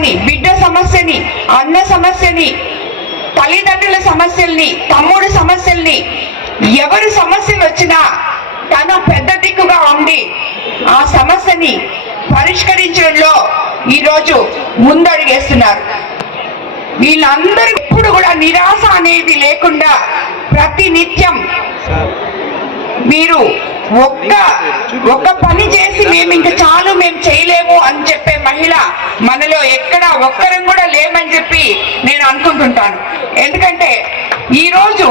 సమస్యని, బిడ్డ సమస్యని, అన్న సమస్యని, తల్లిదండ్రుల సమస్యల్ని, తమ్ముడు సమస్యల్ని, ఎవరు సమస్యలు వచ్చినా తను పెద్ద దిక్కుగా ఉండి ఆ సమస్యని పరిష్కరించడంలో ఈరోజు ముందడుగేస్తున్నారు. వీళ్ళందరూ ఇప్పుడు కూడా నిరాశ అనేది లేకుండా ప్రతి నిత్యం మీరు ఒక్క పని చేసి మేము ఇంకా చాలు, మేము చేయలేము అని చెప్పే మహిళ మనలో ఎక్కడ ఒక్కరం కూడా లేమని చెప్పి నేను అనుకుంటుంటాను. ఎందుకంటే ఈరోజు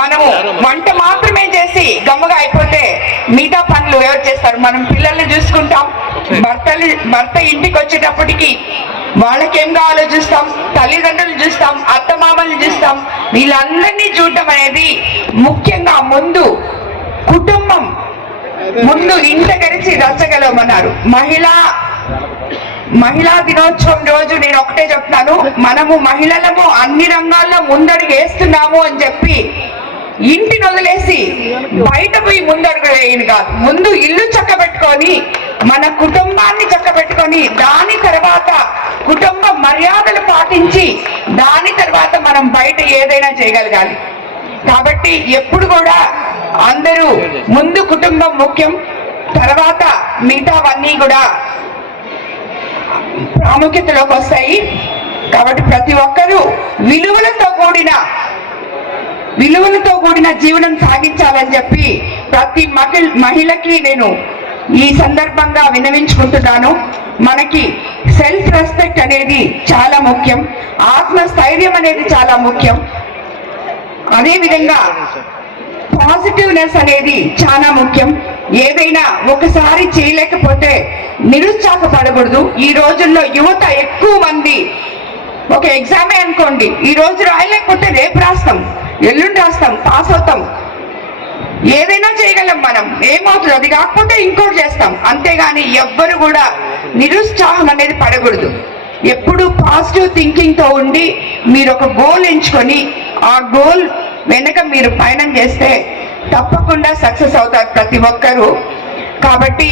మనము వంట మాత్రమే చేసి గమ్ముగా అయిపోతే మిగతా పనులు ఎవరు చేస్తారు? మనం పిల్లల్ని చూసుకుంటాం, భర్త ఇంటికి వచ్చేటప్పటికి వాళ్ళకేం కావాలో చూస్తాం, తల్లిదండ్రులు చూస్తాం, అత్తమామల్ని చూస్తాం. వీళ్ళందరినీ చూడటం అనేది ముఖ్యంగా ముందు కుటుంబం, ముందు ఇంట కలిసి రచ్చగలమన్నారు. మహిళా దినోత్సవం రోజు నేను ఒకటే చెప్తున్నాను, మనము మహిళలము అన్ని రంగాల్లో ముందడుగు వేస్తున్నాము అని చెప్పి ఇంటిని వదిలేసి బయట పోయి ముందడుగు వేయను కాదు. ముందు ఇల్లు చక్కబెట్టుకొని మన కుటుంబాన్ని చక్కబెట్టుకొని దాని తర్వాత కుటుంబ మర్యాదలు పాటించి దాని తర్వాత మనం బయట ఏదైనా చేయగలగాలి. కాబట్టి ఎప్పుడు కూడా అందరూ ముందు కుటుంబం ముఖ్యం, తర్వాత మిగతావన్నీ కూడా ప్రాముఖ్యతలోకి వస్తాయి. కాబట్టి ప్రతి ఒక్కరూ విలువలతో కూడిన జీవనం సాగించాలని చెప్పి ప్రతి మహిళకి నేను ఈ సందర్భంగా విన్నవించుకుంటున్నాను. మనకి సెల్ఫ్ రెస్పెక్ట్ అనేది చాలా ముఖ్యం, ఆత్మస్థైర్యం అనేది చాలా ముఖ్యం. అదేవిధంగా పాజిటివ్నెస్ అనేది చాలా ముఖ్యం. ఏదైనా ఒకసారి చేయలేకపోతే నిరుత్సాహపడకూడదు. ఈ రోజుల్లో యువత ఎక్కువ మంది ఒక ఎగ్జామే అనుకోండి, ఈ రోజు రాయలేకపోతే రేపు రాస్తాం, ఎల్లుండి రాస్తాం, పాస్ అవుతాం, ఏదైనా చేయగలం మనం. ఏమవుతుంది? అది కాకపోతే ఇంకోటి చేస్తాం. అంతేగాని ఎవ్వరు కూడా నిరుత్సాహం అనేది పడకూడదు. ఎప్పుడు పాజిటివ్ థింకింగ్ తో ఉండి మీరు ఒక గోల్ ఎంచుకొని ఆ గోల్ వెనక మీరు పయనం చేస్తే తప్పకుండా సక్సెస్ అవుతారు ప్రతి ఒక్కరూ. కాబట్టి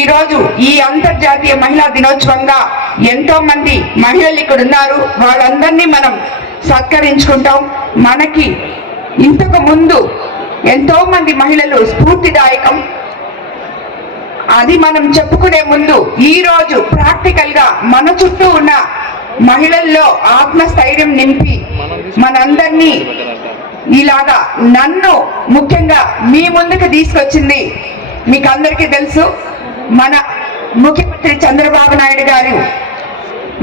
ఈరోజు ఈ అంతర్జాతీయ మహిళా దినోత్సవంగా ఎంతో మంది మహిళలు ఇక్కడ ఉన్నారు, వాళ్ళందరినీ మనం సత్కరించుకుంటాం. మనకి ఇంతకు ముందు ఎంతో మంది మహిళలు స్ఫూర్తిదాయకం. అది మనం చెప్పుకునే ముందు ఈ రోజు ప్రాక్టికల్ గా మన చుట్టూ ఉన్న మహిళల్లో ఆత్మస్థైర్యం నింపి మనందరినీ ఇలాగా నన్ను ముఖ్యంగా మీ ముందుకు తీసుకొచ్చింది మీకు అందరికీ తెలుసు. మన ముఖ్యమంత్రి చంద్రబాబు నాయుడు గారు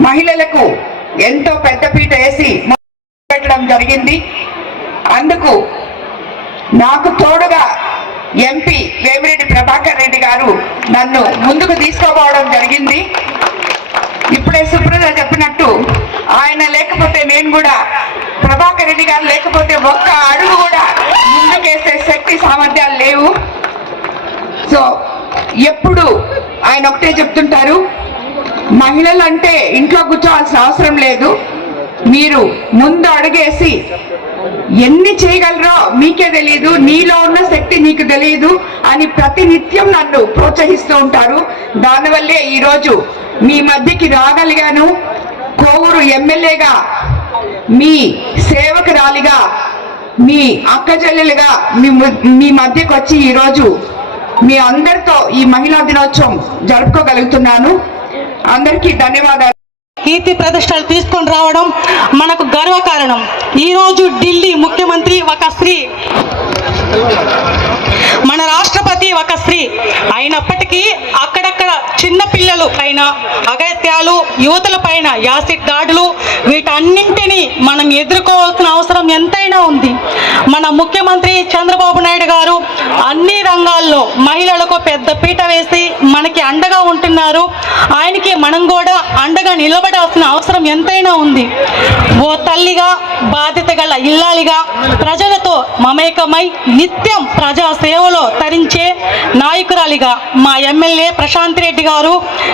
మహిళలకు ఎంతో పెద్దపీట వేసి పెట్టడం జరిగింది. అందుకు నాకు తోడుగా ఎంపీ వేమిరెడ్డి ప్రభాకర్ రెడ్డి గారు నన్ను ముందుకు తీసుకోపోవడం జరిగింది. ఇప్పుడే సుప్రజ చెప్పినట్టు ఆయన లేకపోతే నేను కూడా, ప్రభాకర్ రెడ్డి గారు లేకపోతే ఒక్క అడుగు కూడా ముందుకేసే శక్తి సామర్థ్యాలు లేవు. సో ఎప్పుడు ఆయన ఒకటే చెప్తుంటారు, మహిళలు అంటే ఇంట్లో కూర్చోవాల్సిన అవసరం లేదు, మీరు ముందు అడుగేసి ఎన్ని చేయగలరో మీకే తెలియదు, నీలో ఉన్న శక్తి నీకు తెలియదు అని ప్రతి నిత్యం నన్ను ప్రోత్సహిస్తూ ఉంటారు. దానివల్లే ఈరోజు మీ మధ్యకి రాగలిగాను. కోవూరు ఎమ్మెల్యేగా, మీ సేవకురాలిగా, మీ అక్కచెల్లెలుగా మీ మధ్యకు వచ్చి ఈరోజు మీ అందరితో ఈ మహిళా దినోత్సవం జరుపుకోగలుగుతున్నాను. అందరికీ ధన్యవాదాలు. కీర్తి ప్రతిష్టలు తీసుకొని రావడం మనకు గర్వకారణం. ఈరోజు ఢిల్లీ ముఖ్యమంత్రి ఒక స్త్రీ, మన రాష్ట్రపతి ఒక స్త్రీ అయినప్పటికీ అక్కడక్కడ చిన్న పిల్లలు పైన అగత్యాలు, యువతుల పైన యాసిడ్ దాడులు, వీటన్నింటినీ మనం ఎదుర్కోవాల్సిన అవసరం ఎంతైనా ఉంది. మన ముఖ్యమంత్రి చంద్రబాబు నాయుడు గారు అన్ని రంగాల్లో మహిళలకు పెద్ద పీట వేసి మనకి అండగా ఉంటున్నారు. ఆయనకి మనం కూడా అండగా నిలబడాల్సిన అవసరం ఎంతైనా ఉంది. ఓ తల్లిగా, బాధ్యత గల ఇల్లాలిగా, ప్రజలతో మమేకమై నిత్యం ప్రజా సేవలో తరించే నాయకురాలిగా మా ఎమ్మెల్యే ప్రశాంత్ రెడ్డి గారు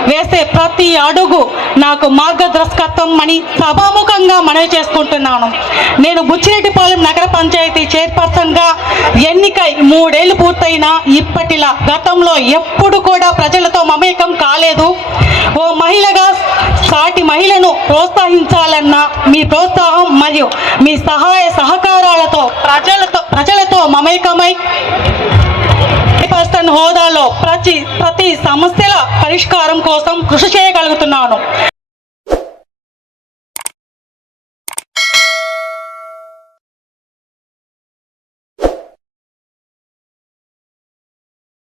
వేసే ప్రతి అడుగు నాకు మార్గదర్శకత్వం అని సభాముఖంగా మనవి చేసుకుంటున్నాను. నేను బుచ్చిరెడ్డిపాలెం నగర పంచాయతీ చైర్పర్సన్గా ఎన్నికై 3 ఏళ్లు పూర్తయినా ఇప్పటిలా గతంలో ఎప్పుడు కూడా ప్రజలతో మమేకం కాలేదు. ఓ మహిళ మహిళగా సాటి మహిళను ప్రోత్సహించాలన్న మీ ప్రోత్సాహం మరియు మీ సహాయ సహకారాలతో ప్రజలతో మమేకమై పర్సన్ హోదాలో ప్రతి సమస్యల పరిష్కారం కోసం కృషి చేయగలుగుతున్నాను.